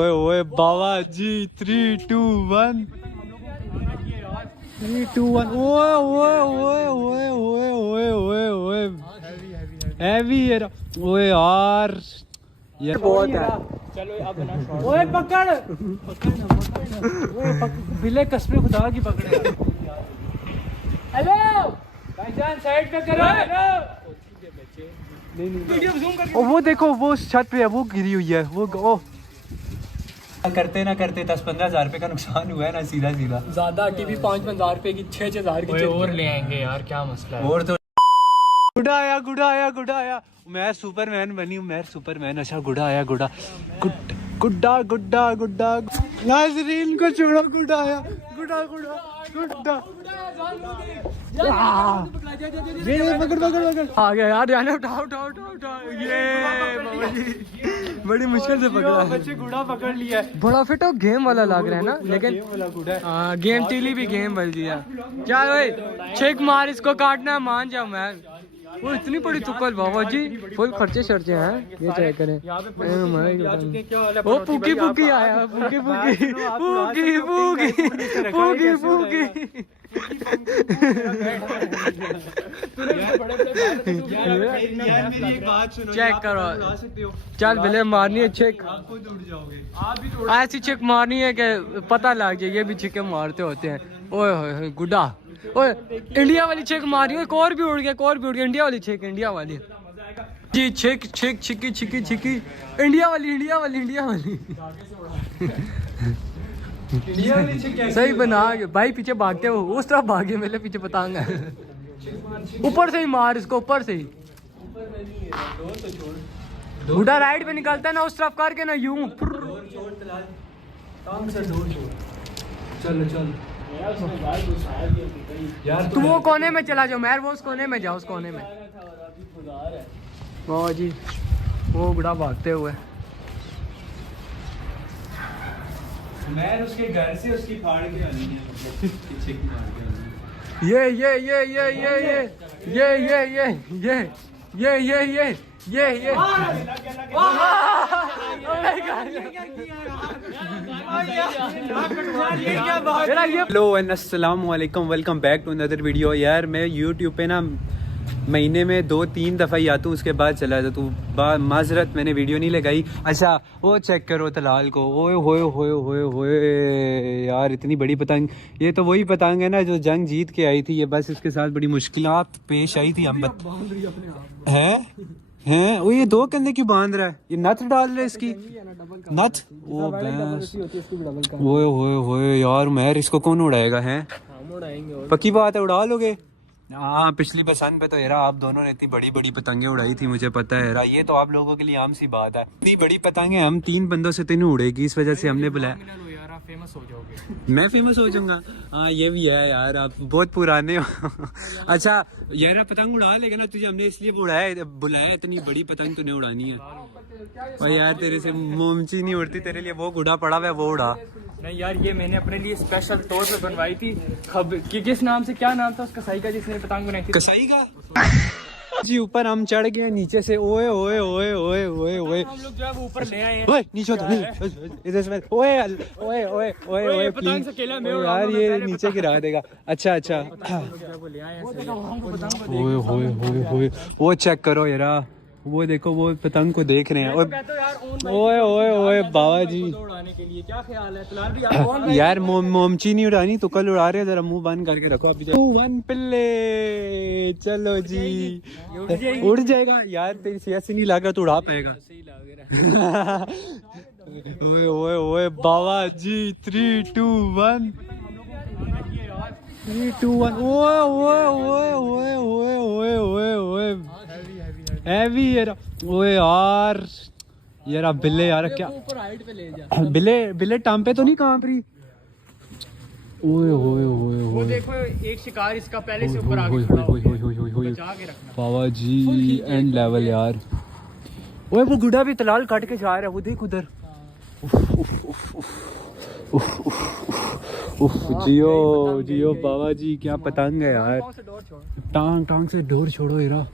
ओए ओए बाबा जी 3 2 1 3 2 1 ओए ओए ओए ओए ओए ओए ओए ओए हैवी है ओए यार ये बहुत है। चलो अब ना शॉट। ओए पकड़ ओए बिल्ले कसम खुदा की पकड़े। हेलो भाईजान साइड पे करो। ओ वो देखो वो छत पे है वो गिरी हुई है वो ओ करते ना करते 10-15 हज़ार रुपए का नुकसान हुआ है ना सीधा सीधा। ज्यादा टीवी 5,000 रुपए की 6,000 की और ले आएंगे यार क्या मसला है। और तो गुड़ा आया मैं सुपरमैन बनी हूँ मैं सुपरमैन। अच्छा गुड़ा आया गुड्डा नाजरीन को छोड़ो गुड़ा आया गुड्डा ये पकड़ आ गया यार जाने उठाओ ये बाबा जी बड़ी मुश्किल से पकड़ा बच्चे गुड़ा पकड़ लिया है। बड़ा फिट हो गेम वाला लग रहा है ना लेकिन गेम टीली भी गेम बन दिया। क्या भाई छेक मार इसको काटना मान जाओ मैं वो इतनी बड़ी तुक्कल बाबा जी फुल खर्चे शर्चे हैं ये चेक करें। वो पुकी आया पुकी चेक करो चल बिले मारनी है चेक ऐसी चेक मारनी है कि पता लग जाए ये भी छिके मारते होते हैं। ओए होए गुड्डा ओए इंडिया वाली चेक मारी एक और भी उड़ गया इंडिया वाली चेक इंडिया वाली जी चेक छिकी इंडिया वाली सही बना के भाई पीछे भागते हो उस तरफ भागे मेरे पीछे पतंग है। ऊपर से ही मार इसको ऊपर से ही गुड्डा राइट पे निकलता है ना उस तरफ करके ना यूं चलो यार तू वो कोने में चला जाओ मैं वो उस कोने में जाओ उस कोने में वो जी वो गुड़ा भागते हुए मैं उसके घर से उसकी फाड़ के आनी है पीछे की फाड़ के आनी हेलो एंड अस्सलाम वालेकुम welcome back to another video. यार मैं यूट्यूब पे ना महीने में 2-3 दफ़ा ही आता हूँ उसके बाद चला जाता हूँ माजरत मैंने वीडियो नहीं लगाई। अच्छा वो चेक करो तलाल को ओए होए यार इतनी बड़ी पतंग ये तो वही पतंग है ना जो जंग जीत के आई थी। ये बस इसके साथ बड़ी मुश्किलात पेश आई थी। हम हैं वो ये दो कंधे क्यों बांध रहा है ये नथ डाल रहा है इसकी नथ वो होए यार महर इसको कौन उड़ाएगा हैं पक्की बात है उड़ा लोगे। हाँ पिछली बसंत पे तो यार आप दोनों ने इतनी बड़ी बड़ी पतंगे उड़ाई थी मुझे पता है यार ये तो आप लोगों के लिए आम सी बात है। इतनी बड़ी पतंगे हम 3 बंदों से तो नहीं उड़ेगी इस वजह से हमने बुलाया। फेमस हो जाओगे मैं फेमस हो जाऊंगा हाँ ये भी है यार आप बहुत पुराने हो। अच्छा यार पतंग उड़ा लेगा ना तुझे हमने इसलिए बुलाया इतनी बड़ी पतंग तूने उड़ानी है भाई यार तेरे से मोमची नहीं उड़ती तेरे लिए वो गुड़ा पड़ा हुआ है वो उड़ा। नहीं यार ये मैंने अपने लिए स्पेशल तौर पे बनवाई थी कि किस नाम से क्या नाम था उस कसाई का जिसने पतंग बनाई थी कसाई का जी ऊपर हम चढ़ गए नीचे से ओए हम लोग जो है वो ऊपर ले आए हैं। ओए नीचे इधर से ओए पतंग से केला में यार ये नीचे गिरा देगा। अच्छा ओए वो चेक करो यार वो देखो वो पतंग को देख रहे हैं और ओए बाबा जी क्या ख्याल है यार मोमची नहीं उड़ानी तो कल उड़ा रहे जरा मुंह बंद करके रखो अभी वन पिल्ले चलो जी उड़ जाएगा यार तेरी सियासी से नहीं लगा तो उड़ा पाएगा। ओए बाबा जी 3 2 1 ओए हैवी ओए यार अब बिल्ले यार क्या ऊपर हाइट पे ले जा बिल्ले टांग पे तो नहीं कांप रही। ओए वो देखो एक शिकार इसका पहले से ऊपर आगे खड़ा हो गया बचा के रखना बाबा जी एंड लेवल यार। ओए वो गुड़ा भी तलाल काट के जा रहा है वो देख उधर जियो बाबा जी क्या पतंग है यार टांग से डोर छोड़ो यार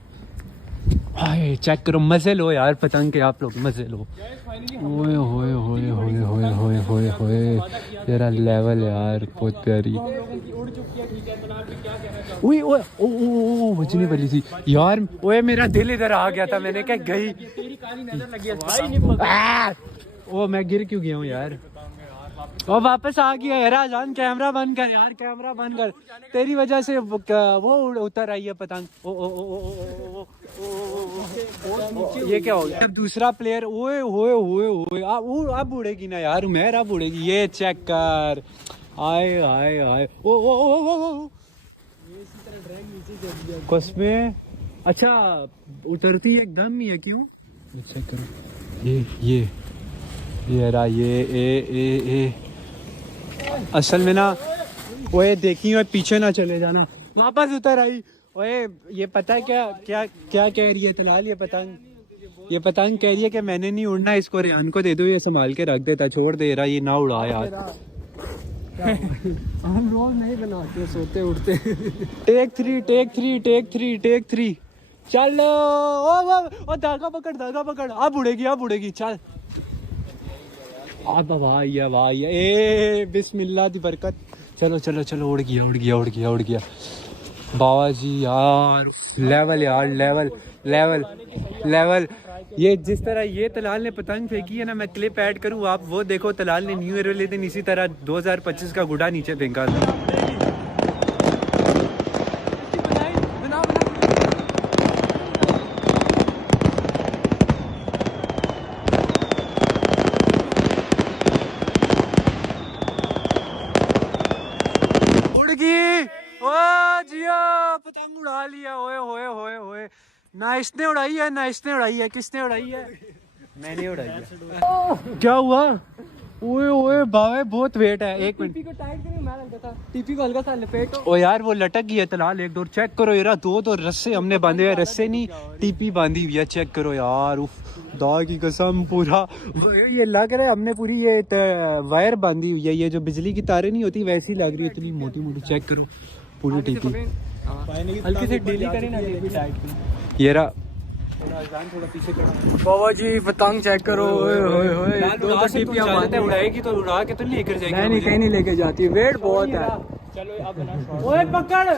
हाय चेक करो, मजे लो यार पतंग के आप लोग, मजे लो। ओए होए होए होए होए होए होए होए, तेरा लेवल यार बहुत प्यारी। ओए ओए ओ ओ बजने वाली थी यार। ओए मेरा दिल इधर आ गया था, मैंने क्या गई। ओ मैं गिर क्यों गया हूँ यार। और वापस आ गया यार अजान। कैमरा बंद कर यार, कैमरा बंद कर। तेरी वजह से वो उतर आई है पतंग। ओ ओ ओ ओ ओ ओ ये क्या हो गया। अब दूसरा प्लेयर। ओए होए होए होए, अब उड़ेगी ना यार उमर, अब उड़ेगी। ये चेक कर। आए आए आए ओ ओ ओ ओ कसमें। अच्छा उतरती एकदम ही है क्यों। चेक करो ये रहा ये ए असल में ना। ओए देखी और पीछे ना चले जाना, वापस उतर आई। ओए ये पता है क्या क्या क्या कह रही है तलाल। ये पतंग कह रही है कि मैंने नहीं उड़ना, इसको रेहान को दे दो, ये संभाल के रख देता, छोड़ दे रहा, ये ना उड़ा यार। हम रोज नहीं बनाते, सोते उठते। टेक थ्री चलो। ओ धागा पकड़, अब उड़ेगी चल। अब वाह ए बिस्मिल्लाह दी बरकत। चलो उड़ गया बाबा जी यार। लेवल ये जिस तरह ये तलाल ने पतंग फेंकी है ना, मैं क्लिप ऐड करूँ आप वो देखो। तलाल ने न्यू ईयर वाले दिन इसी तरह 2025 का गुड़ा नीचे फेंका था। पतंग उड़ा लिया। ओए होए होए होए, ना इसने उड़ाई है, किसने उड़ाई है। मैंने उड़ाई है। क्या हुआ। ओए ओए बावे बहुत वेट है। एक मिनट, टीपी को टाइट करिए, मैं लगा था टीपी को हल्का सा लपेटो। ओ यार वो लटक गई है तलाल एक दो। चेक करो यार, दो रस्से हमने बांधे हुए, रस्से नहीं टीपी बांधी हुई है। चेक करो यार, उफ खुदा की कसम पूरा ये लग रहा है हमने पूरी ये वायर बांधी हुई है। ये जो बिजली की तारें नहीं होती वैसी लग रही है, इतनी मोटी। चेक करो पूरी टीपी। हल्की से ढीली करें ना, टीपी टाइट। ये रहा थोड़ा पीछे बाबा जी पतंग चेक करो। दो टीपियां उड़ाएगी तो उड़ा के तो नहीं लेकर जाएगी। नहीं कहीं नहीं लेके जाती, वेट बहुत है। चलो अब ओए पकड़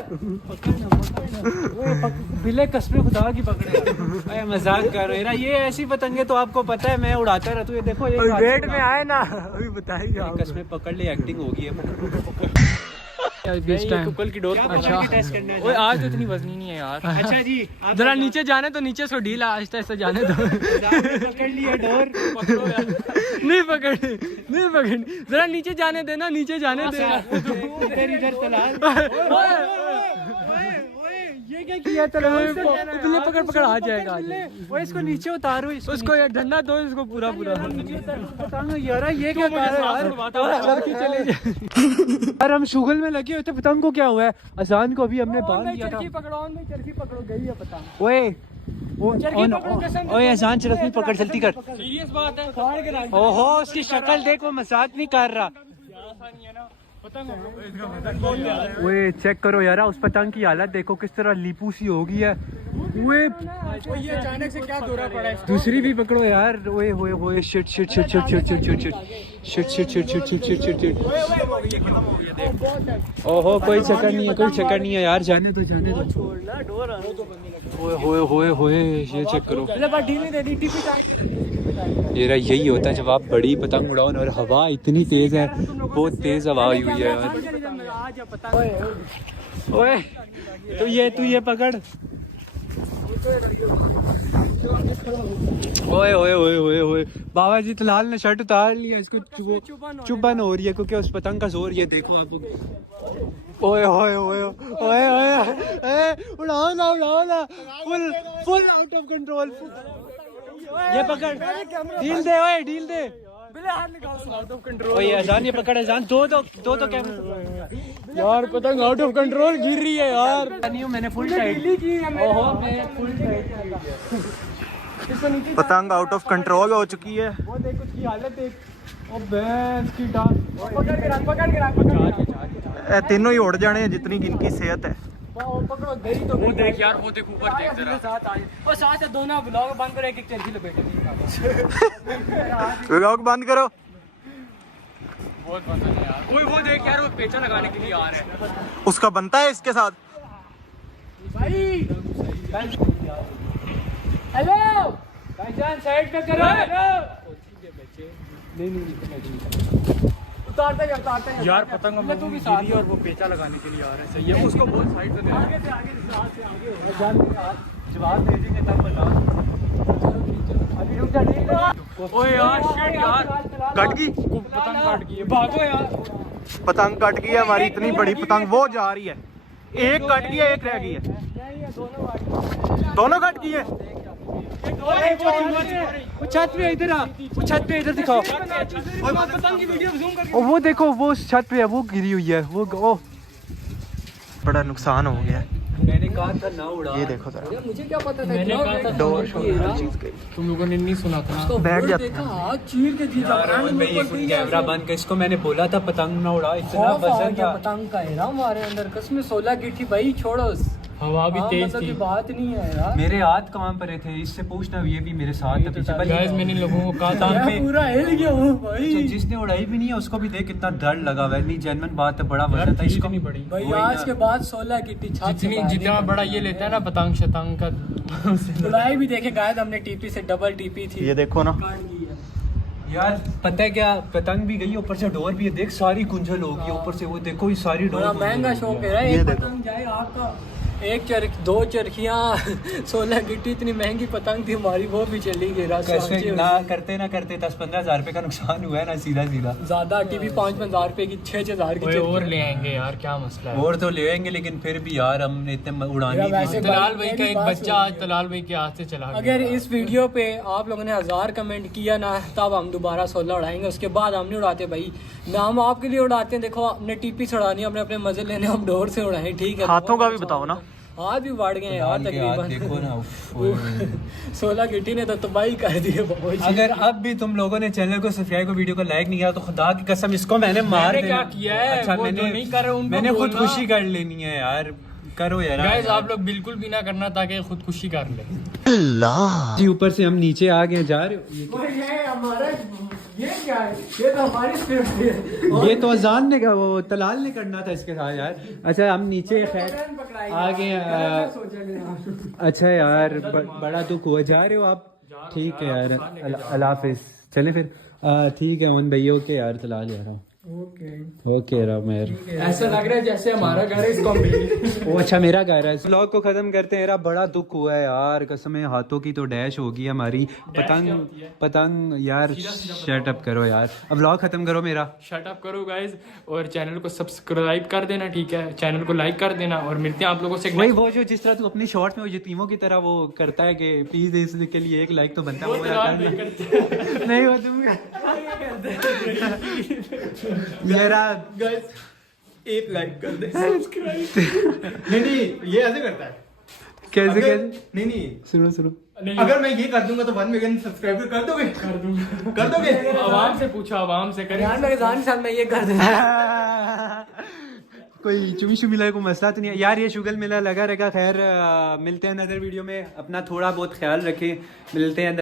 बिले कसमे खुदा की पकड़े। मजाक कर रहे ना, ये ऐसी पतंगे तो आपको पता है मैं उड़ाता रहता हूँ। ये देखो ये वेट में आए ना, अभी बताइए। कसमे पकड़ ले, एक्टिंग होगी है। कुकल की डोर टेस्ट करने ओए आज तो इतनी वजनी नहीं है यार। अच्छा जी जरा नीचे जाने तो नीचे से ढीला, आहिस्ता जाने दो। पकड़ लिया डोर। पकड़ो यार। नहीं पकड़नी, जरा नीचे जाने देना, नीचे जाने देना। इधर तलाल। ये क्या किया तलाल। पकड़ आ जाएगा। वो इसको नीचे उतारो, उसको यार डंडा दो, इसको पूरा यार ये क्या यार। हम शुगल में लगे हुए थे, पतंग को क्या हुआ है। अजान को अभी हमने बांध दिया था। चरखी पकड़ो, गई है पतंग। ओए अजान चरखी पकड़, जल्दी कर। सीरियस बात है। ओहो उसकी शक्ल देखो, मजाक नहीं कर रहा। ओए चेक करो यार, उस पतंग की हालत देखो किस तरह लीपू सी हो गई है। ओए ये अचानक से क्या दौरा पड़ा है। दूसरी भी पकड़ो यार। ओए होए होए शिट। ओहो कोई चक्कर नहीं है यार, जाने दो। ओए होए ये चेक करो। ये यही होता है जब आप बड़ी पतंग उड़ाओ और हवा इतनी तेज है, बहुत तेज हवा हुई है यार। ओए तू ये पकड़। ओए बाबा जी तलाल ने शर्ट उतार लिया, इसको चुभन हो रही है क्योंकि उस पतंग का जोर। ये देखो आप। ओए उड़ाओ ना फुल आउट ऑफ कंट्रोल। ये पकड़, ढील दे। ओए अजान ये पकड़, अजान दो कैमरा। यार पतंग आउट ऑफ कंट्रोल गिर रही है यार। मैंने फुल टाइट की है। ओहो मैं फुल टाइट। पतंग आउट ऑफ कंट्रोल हो चुकी है। वो देख उसकी हालत देख। ओ भैंस की टांग। पकड़ के रख। तीनों ही उड़ जाने हैं जितनी गिनकी सेहत है। पकड़ो गई तो वो देख यार, वो देख ऊपर देख जरा साथ आ और साथ से दोनों ब्लॉग बंद करो, एक एक चर्ची लपेटे व्लॉग बंद करो। बहुत पसंद है यार। वो देख यार, वो पेचा लगाने के लिए आ रहे हैं। उसका बनता है इसके साथ। भाई हेलो भाईजान, साइड पे करो। हेलो नहीं उतारते यार पतंग में तू भी साथ और वो पेचा लगाने के लिए आ रहे हैं। सही है, उसको बहुत साइड पे दे। आगे से जवाब दे देंगे तब बता। अभी रुक जा। ओए यार शिट यार, कट गई पतंग कट गई, भागो यार। पतंग कट गई है हमारी, इतनी बड़ी पतंग वो जा रही है। एक कट गई है, एक रह गई है। दोनों कट गई है। वो छत पे इधर आ, वो छत पे इधर दिखाओ। पतंग की वीडियो जूम करके और वो देखो, वो छत पे है, वो गिरी हुई है। वो ओ बड़ा नुकसान हो गया है। मैंने कहा था ना उड़ा। ये देखो जरा, मुझे क्या पता था। मैंने कहा था डोर शोर हर चीज गई। तुम लोगों ने नहीं सुना था। बैठ जा। देखा हाथ चीर के दी कैमरा बंद कर, इसको मैंने बोला था पतंग ना उड़ा, इतना वजन था। पतंग का है ना हमारे अंदर, कसम 16 की थी भाई, छोड़ो। हवा भी तेज थी, बात नहीं है यार। मेरे हाथ कहाँ पर थे, इससे पूछना। ये भी मेरे साथ था पीछे। गाइस मैंने लोगों को कहा था पूरा हिल गया हूं भाई। जिसने उड़ाई भी नहीं है उसको भी देख कितना डर लगा हुआ है। नहीं जेन्युइन बात है, बड़ा वजन था इसको। नहीं बड़ी भाई, आज के बाद 16 की थी। जितना बड़ा ये लेता है ना पतंग शतंग का, उड़ाई भी देखे गाइस हमने टीपी से डबल टीपी थी। ये देखो ना यार, पता है क्या, पतंग भी गई, ऊपर से डोर भी है। देख सारी कुंजल होगी ऊपर से, वो देखो ये सारी डोर। महंगा शौक है ये एक देखो। पतंग जाए आपका। एक चरख, दो चरखियां 16 गिट्टी, इतनी महंगी पतंग थी हमारी, वो भी चली गई। कैसे ना करते 10-15 हजार रुपए का नुकसान हुआ है ना, सीधा ज्यादा टीवी 5-5 रुपए की, 6-6 की और ले आएंगे यार, क्या मसला है। और तो ले आएंगे, लेकिन फिर भी यार हमने इतने उड़ानी थी। तलाल भाई का एक बच्चा आज तलाल भाई के हाथ से चला गया। अगर इस वीडियो पे आप लोगों ने 1000 कमेंट किया ना, तब हम दोबारा 16 उड़ाएंगे। उसके बाद हम नहीं उड़ाते भाई ना, हम आपके लिए उड़ाते हैं। देखो हमने टीपी से उड़ानी, हमने अपने मजे लेने, हम डोर से उड़ाए, ठीक है। हाथों का भी बताओ ना। हाथ भी बढ़ गए यार तकरीबन। देखो ना 16 गिट्टी ने तो तबाही कर दी है। अगर अब भी तुम लोगों ने चैनल को सब्सक्राइब को वीडियो को लाइक नहीं किया तो खुदा की कसम इसको मैंने मार देना। क्या किया है? अच्छा वो जो नहीं कर रहे उनको मैंने बोलना। खुदकुशी कर लेनी है यार, करो यार। गाइस आप लोग बिल्कुल भी ना करना ताकि खुदकुशी कर ले। जी ऊपर से हम नीचे आ गए, जा रहे हो। ये हमारा ये क्या है? ये तो हमारी स्क्रिप्ट है। ये तो अजान ने वो तलाल ने करना था इसके साथ यार। अच्छा हम नीचे खैर आ गए। अच्छा यार बड़ा दुख हुआ। जा रहे हो आप? ठीक है यार, अल्लाह हाफिज। चले फिर। ठीक है अमन भाई, ओके यार, तलाल यार। ओके राम यार, ऐसा लग रहा है जैसे हमारा घर है, इसको मिल। वो अच्छा मेरा घर है। व्लॉग को खत्म करते हैं यार, बड़ा दुख हुआ है यार, कसम है। हाथों की तो डैश होगी हमारी। पतंग यार, शट अप करो यार, अब व्लॉग खत्म करो मेरा। शट अप करो गाइस, और चैनल को सब्सक्राइब कर देना, ठीक है। चैनल को लाइक कर देना, और मिलते हैं आप लोगों से। वही वो जो जिस तरह तू अपनी शॉर्ट में वो यतीमों की तरह वो करता है कि प्लीज इसके लिए एक लाइक तो बनता है, वो नहीं वो तुम यार गाइस एक लाइक कर दे, नहीं ये ऐसे करता है। कैसे नहीं सुनो अगर मैं ये कर दूंगा तो 1 मिलियन सब्सक्राइबर कर दोगे? कर दोगे? आवाम से पूछो, आवाम से करें यार। मेरे जान साथ मैं ये कर दूंगा। कोई चुमी शुमी लाए को मसला तो नहीं है यार। ये शुगल मेला लगा रहेगा। खैर मिलते हैं नजर वीडियो में। अपना थोड़ा बहुत ख्याल रखें, मिलते हैं